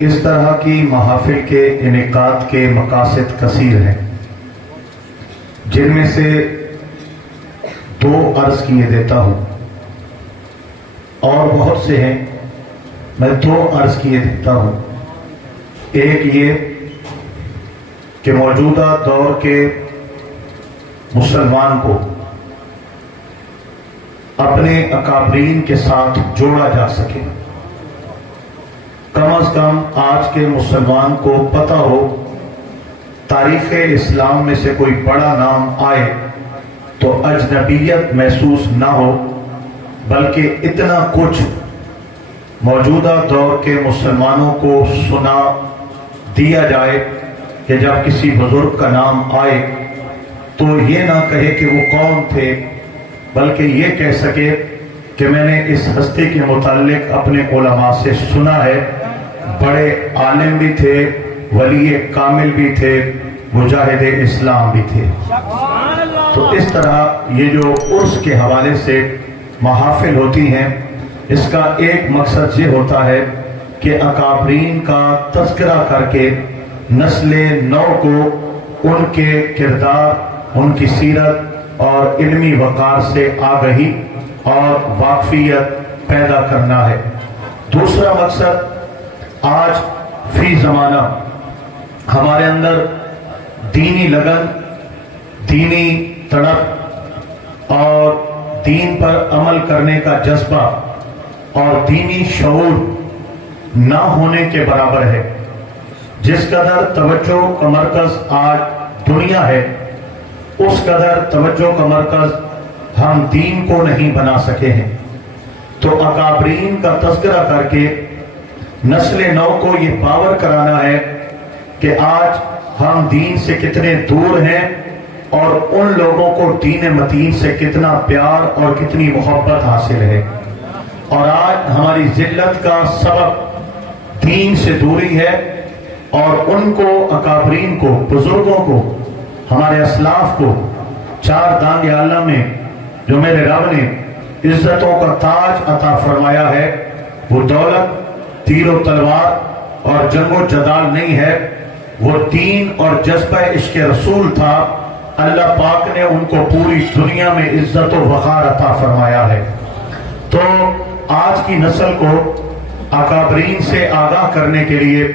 اس طرح کی محافل کے انعقاد کے مقاصد کثیر ہیں، جن میں سے دو عرض کیے دیتا ہوں، اور بہت سے ہیں، میں دو عرض کیے دیتا ہوں۔ ایک یہ کہ موجودہ دور کے مسلمان کو اپنے اکابرین کے ساتھ جوڑا جا سکے، کم از کم آج کے مسلمان کو پتہ ہو، تاریخ اسلام میں سے کوئی بڑا نام آئے تو اجنبیت محسوس نہ ہو، بلکہ اتنا کچھ موجودہ دور کے مسلمانوں کو سنا دیا جائے کہ جب کسی بزرگ کا نام آئے تو یہ نہ کہے کہ وہ کون تھے، بلکہ یہ کہہ سکے کہ میں نے اس ہستی کے متعلق اپنے علماء سے سنا ہے، بڑے عالم بھی تھے، ولی کامل بھی تھے، مجاہد اسلام بھی تھے۔ تو اس طرح یہ جو عرس کے حوالے سے محافل ہوتی ہیں، اس کا ایک مقصد یہ ہوتا ہے کہ اکابرین کا تذکرہ کر کے نسل نو کو ان کے کردار، ان کی سیرت اور علمی وقار سے آگہی اور واقفیت پیدا کرنا ہے۔ دوسرا مقصد، آج فی زمانہ ہمارے اندر دینی لگن، دینی تڑپ اور دین پر عمل کرنے کا جذبہ اور دینی شعور نہ ہونے کے برابر ہے۔ جس قدر توجہ کا مرکز آج دنیا ہے، اس قدر توجہ کا مرکز ہم دین کو نہیں بنا سکے ہیں۔ تو اکابرین کا تذکرہ کر کے نسل نو کو یہ باور کرانا ہے کہ آج ہم دین سے کتنے دور ہیں اور ان لوگوں کو دین متین سے کتنا پیار اور کتنی محبت حاصل ہے، اور آج ہماری ذلت کا سبب دین سے دوری ہے، اور ان کو، اکابرین کو، بزرگوں کو، ہمارے اسلاف کو چار دانگ عالم میں جو میرے رب نے عزتوں کا تاج عطا فرمایا ہے، وہ دولت، تیر و تلوار اور جنگ و جدال نہیں ہے، وہ دین اور جذبہ عشق رسول تھا۔ اللہ پاک نے ان کو پوری دنیا میں عزت و وقار عطا فرمایا ہے۔ تو آج کی نسل کو اکابرین سے آگاہ کرنے کے لیے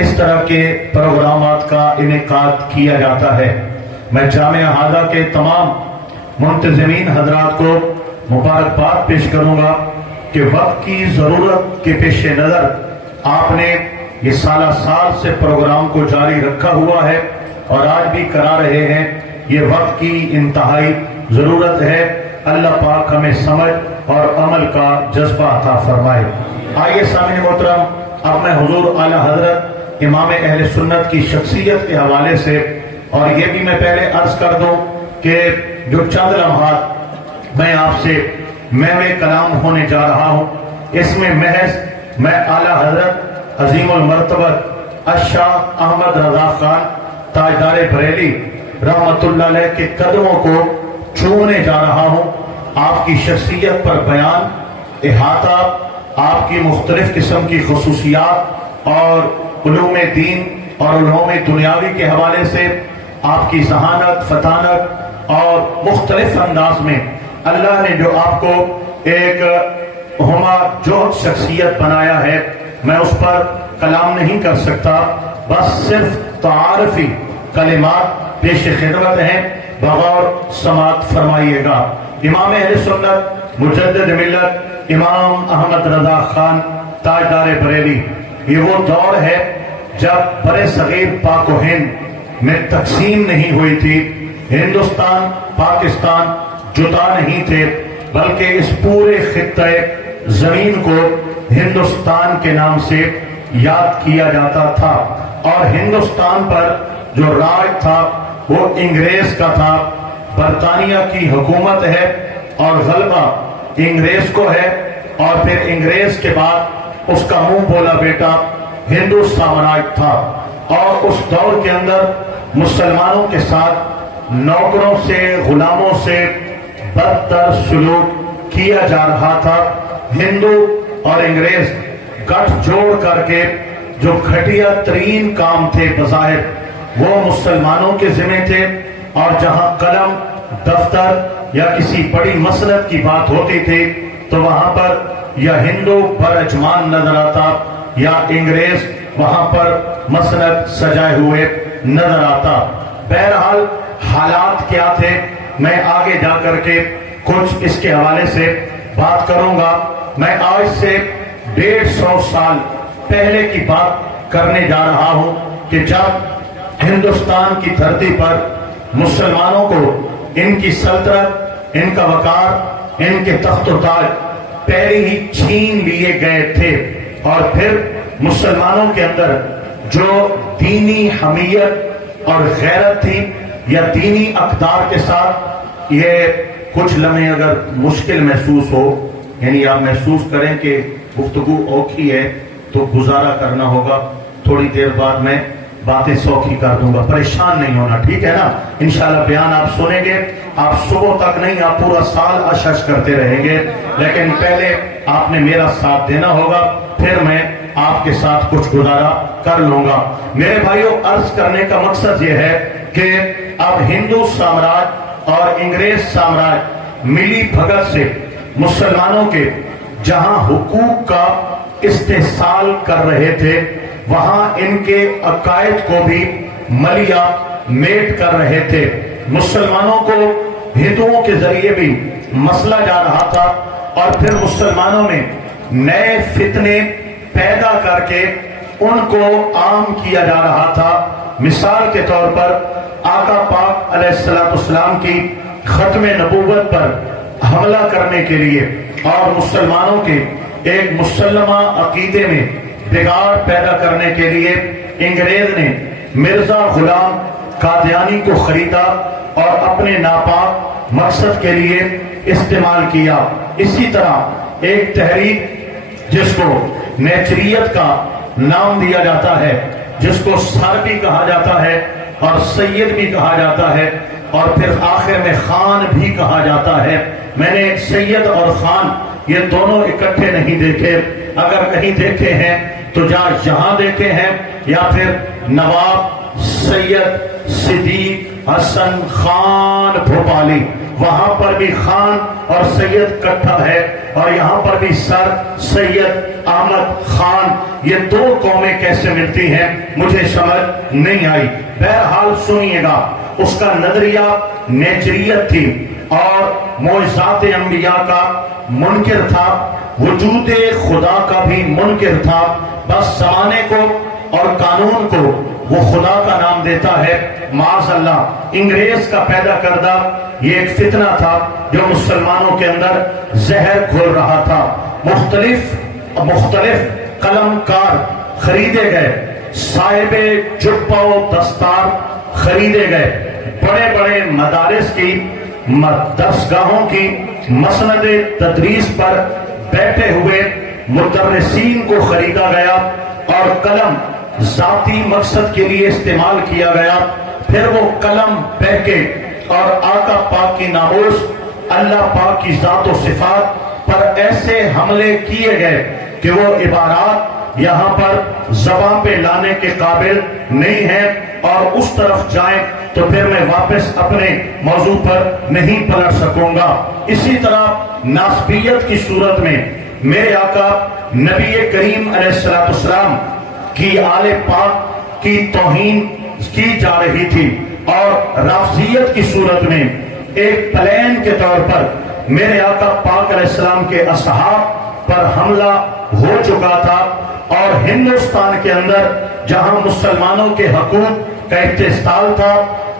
اس طرح کے پروگرامات کا انعقاد کیا جاتا ہے۔ میں جامعہ ہادہ کے تمام منتظمین حضرات کو مبارکباد پیش کروں گا کہ وقت کی ضرورت کے پیش نظر آپ نے یہ سالہ سال سے پروگرام کو جاری رکھا ہوا ہے اور آج بھی کرا رہے ہیں۔ یہ وقت کی انتہائی ضرورت ہے۔ اللہ پاک ہمیں سمجھ اور عمل کا جذبہ عطا فرمائے۔ آئیے سامعین محترم، اب میں حضور اعلیٰ حضرت امام اہل سنت کی شخصیت کے حوالے سے، اور یہ بھی میں پہلے عرض کر دوں کہ جو چند لمحات میں آپ سے میں کلام ہونے جا رہا ہوں، اس میں محض میں اعلیٰ حضرت عظیم المرتبت الشاہ احمد رضا خان تاجدار بریلی رحمت اللہ علیہ کے قدموں کو چھونے جا رہا ہوں۔ آپ کی شخصیت پر بیان، احاطہ، آپ کی مختلف قسم کی خصوصیات اور علوم دین اور علوم دنیاوی کے حوالے سے آپ کی ذہانت، فطانت اور مختلف انداز میں اللہ نے جو آپ کو ایک ہما جوہد شخصیت بنایا ہے، میں اس پر کلام نہیں کر سکتا، بس صرف تعارفی کلمات پیش خدمت ہیں، بغور سماعت فرمائیے گا۔ امام اہل سنت مجدد ملت امام احمد رضا خان تاجدار بریلی، یہ وہ دور ہے جب برِ صغیر پاک و ہند میں تقسیم نہیں ہوئی تھی، ہندوستان، پاکستان جدا نہیں تھے، بلکہ اس پورے خطہ زمین کو ہندوستان کے نام سے یاد کیا جاتا تھا، اور ہندوستان پر جو راج تھا وہ انگریز کا تھا۔ برطانیہ کی حکومت ہے اور غلبہ انگریز کو ہے، اور پھر انگریز کے بعد اس کا منہ بولا بیٹا ہندو سامراج تھا، اور اس دور کے اندر مسلمانوں کے ساتھ نوکروں سے، غلاموں سے بدتر سلوک کیا جا رہا تھا۔ ہندو اور انگریز گٹھ جوڑ کر کے جو گھٹیا ترین کام تھے بظاہر وہ مسلمانوں کے ذمہ تھے، اور جہاں قلم، دفتر یا کسی بڑی مسلط کی بات ہوتی تھی تو وہاں پر یا ہندو براجمان نظر آتا یا انگریز وہاں پر مسند سجائے ہوئے نظر آتا۔ بہرحال حالات کیا تھے میں آگے جا کر کے کچھ اس کے حوالے سے بات کروں گا۔ میں آج سے 150 سال پہلے کی بات کرنے جا رہا ہوں کہ جب ہندوستان کی دھرتی پر مسلمانوں کو ان کی سلطنت، ان کا وقار، ان کے تخت و تاج پہلے ہی چھین لیے گئے تھے، اور پھر مسلمانوں کے اندر جو دینی حمیت اور غیرت تھی یا دینی اقدار کے ساتھ یہ کچھ لمحے اگر مشکل محسوس ہو، یعنی آپ محسوس کریں کہ گفتگو اوکھی ہے تو گزارا کرنا ہوگا، تھوڑی دیر بعد میں باتیں سوکھی کر دوں گا، پریشان نہیں ہونا، ٹھیک ہے نا؟ انشاءاللہ بیان آپ سنیں گے، آپ صبح تک نہیں، آپ پورا سال اشش کرتے رہیں گے، لیکن پہلے آپ نے میرا ساتھ دینا ہوگا، پھر میں آپ کے ساتھ کچھ گزارا کر لوں گا۔ میرے بھائیوں، عرض کرنے کا مقصد یہ ہے کہ اب ہندو سامراج اور انگریز سامراج ملی بھگت سے مسلمانوں کے جہاں حقوق کا استحصال کر رہے تھے وہاں ان کے عقائد کو بھی ملیا میٹ کر رہے تھے۔ مسلمانوں کو ہندوؤں کے ذریعے بھی مسئلہ جا رہا تھا، اور پھر مسلمانوں نے نئے فتنے پیدا کر کے ان کو عام کیا جا رہا تھا۔ مثال کے طور پر آقا پاک علیہ السلام کی ختم نبوت پر حملہ کرنے کے لیے اور مسلمانوں کے ایک مسلمہ عقیدے میں بگاڑ پیدا کرنے کے لیے انگریز نے مرزا غلام قادیانی کو خریدا اور اپنے ناپاک مقصد کے لیے استعمال کیا۔ اسی طرح ایک تحریک جس کو نیچریت کا نام دیا جاتا ہے، جس کو سر بھی کہا جاتا ہے اور سید بھی کہا جاتا ہے اور پھر آخر میں خان بھی کہا جاتا ہے۔ میں نے سید اور خان یہ دونوں اکٹھے نہیں دیکھے، اگر کہیں دیکھے ہیں تو یہاں دیکھے ہیں یا پھر نواب سید صدیق حسن خان بھوپالی، وہاں پر بھی خان اور سید کٹھا ہے، اور یہاں پر بھی سر سید احمد خان۔ یہ دو قومیں کیسے ملتی ہیں مجھے سمجھ نہیں آئی۔ بہرحال سنیے گا، اس کا نظریہ نیچریت تھی اور معجزات انبیاء کا منکر تھا، وجود خدا کا بھی منکر تھا، بس زمانے کو اور قانون کو وہ خدا کا نام دیتا ہے۔ معاذ اللہ، انگریز کا پیدا کردہ یہ ایک فتنہ تھا جو مسلمانوں کے اندر زہر گھول رہا تھا۔ مختلف قلم کار خریدے گئے، صاحب جبہ و دستار خریدے گئے، بڑے بڑے مدارس کی درسگاہوں کی مسند تدریس پر بیٹھے ہوئے مدرسین کو خریدا گیا اور قلم ذاتی مقصد کے لیے استعمال کیا گیا۔ پھر وہ قلم بہکے اور آقا پاک کی ناموس، اللہ پاک کی ذات و صفات پر ایسے حملے کیے گئے کہ وہ عبارات یہاں پر زبان پہ لانے کے قابل نہیں ہیں، اور اس طرف جائیں تو پھر میں واپس اپنے موضوع پر نہیں پلٹ سکوں گا۔ اسی طرح ناسبیت کی صورت میں میرے آقا نبی کریم علیہ السلام کی آل پاک کی توہین کی جا رہی تھی، اور رافضیت کی صورت میں ایک پلین کے طور پر میرے آقا پاک علیہ السلام کے اصحاب پر حملہ ہو چکا تھا، اور ہندوستان کے اندر جہاں مسلمانوں کے حقوق کا استحصال تھا،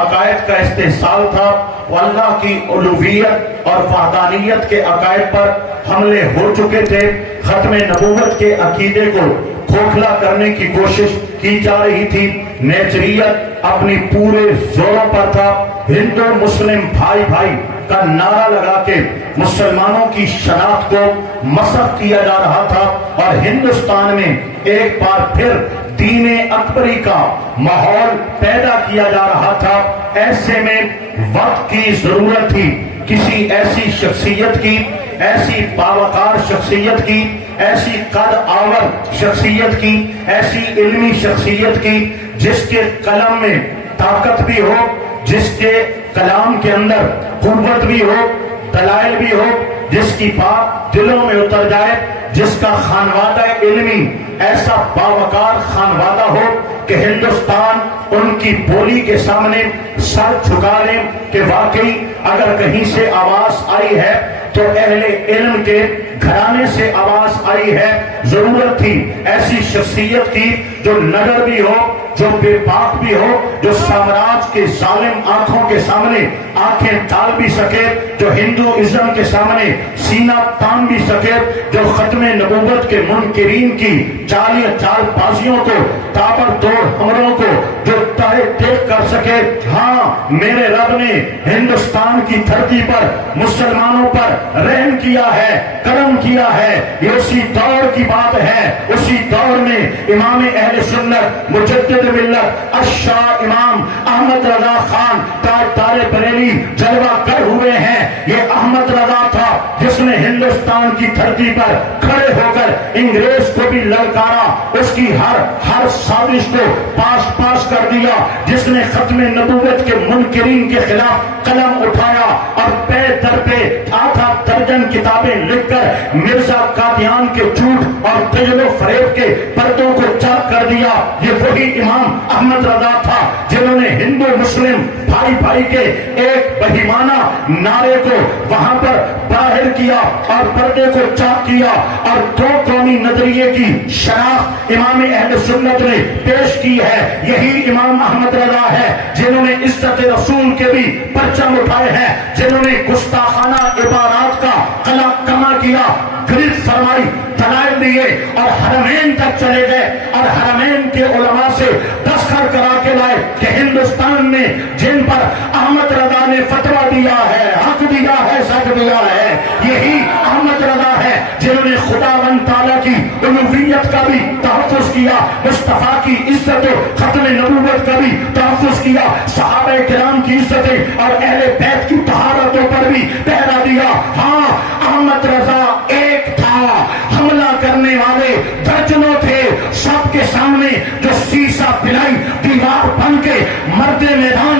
عقائد کا استحصال تھا، وہ اللہ کی الوہیت اور وحدانیت کے عقائد پر حملے ہو چکے تھے، ختم نبوت کے عقیدے کو کھوکھلا کرنے کی کوشش کی جا رہی تھی، نیچریت اپنی پورے زوروں پر تھا، ہندو مسلم بھائی بھائی کا نعرہ لگا کے مسلمانوں کی شناخت کو مسخ کیا جا رہا تھا، اور ہندوستان میں ایک بار پھر دین اکبری کا ماحول پیدا کیا جا رہا تھا۔ ایسے میں وقت کی ضرورت تھی کسی ایسی شخصیت کی، ایسی باوقار شخصیت کی ایسی قد آور شخصیت کی، ایسی علمی شخصیت کی جس کے قلم میں طاقت بھی ہو، جس کے کلام کے اندر قوت بھی ہو، دلائل بھی ہو، جس کی بات دلوں میں اتر جائے، جس کا خانوادہ علمی ایسا باوقار خانوادہ ہو کہ ہندوستان ان کی بولی کے سامنے سر جھکا لیں کہ واقعی اگر کہیں سے آواز آئی ہے تو اہل علم کے گھرانے سے آواز آئی ہے۔ ضرورت تھی ایسی شخصیت کی جو نڈر بھی ہو، جو بے باک بھی ہو، جو سامراج کے ظالم آنکھوں کے سامنے آنکھیں ڈال بھی سکے، جو ہندوازم کے سامنے سینہ تان بھی سکے، جو ختم نبوت کے منکرین کی چال بازیوں کو، تابر توڑ حملوں کو جو دیکھ کر سکے۔ ہاں، میرے رب نے ہندوستان کی دھرتی پر مسلمانوں پر رحم کیا ہے، کرم کیا ہے۔ یہ اسی دور کی بات ہے، اسی دور میں امام اہل سنت مجدد ملت الشاہ امام احمد رضا خان تاجدار بریلی جلوہ گر ہوئے ہیں۔ یہ احمد رضا تھا جس نے ہندوستان کی دھرتی پر کھڑے ہو کر انگریز کو بھی للکارا، اس کی ہر سازش کو پاش کر دیا، جس نے ختم نبوت کے منکرین کے خلاف قلم اٹھایا اور پے در پہ آدھا درجن کتابیں لکھ کر مرزا قادیان کے جھوٹ اور دجل و فریب کے پردوں کو چاک کر دیا۔ یہ وہی امام احمد رضا تھا جنہوں نے ہندو مسلم بھائی بھائی کے ایک بہیمانہ نعرے کو وہاں پر باہر کیا اور پردے کو چاک کیا، اور دو قومی نظریے کی شناخت امام اہل سنت نے پیش کی ہے۔ یہی امام احمد رضا ہے جنہوں نے عزت رسول کے بھی پرچم اٹھائے ہیں، جنہوں نے گستاخانہ عبارات کا قلع کما کیا، گرد فرمائی، دلائل دیے اور حرمین تک چلے گئے اور حرمین کے علماء سے دستخط کرا کے لائے کہ ہندوستان میں جن پر احمد رضا نے فتویٰ دیا ہے، حق دیا ہے، سچ دیا ہے، یہی احمد رضا ہے جنہوں نے خداوند تعالیٰ کی الوہیت کا بھی تحفظ کیا، مصطفیٰ کی عزت و ختم نبوت کا بھی تحفظ کیا، صحابہ کرام کی عزتیں اور اہل بیت کی طہارتوں پر بھی پہرا دیا۔ ہاں، احمد رضا ایک تھا، حملہ کرنے والے درجنوں تھے، سب کے سامنے جو سیسا پلائی دیوار بن کے مرد میدان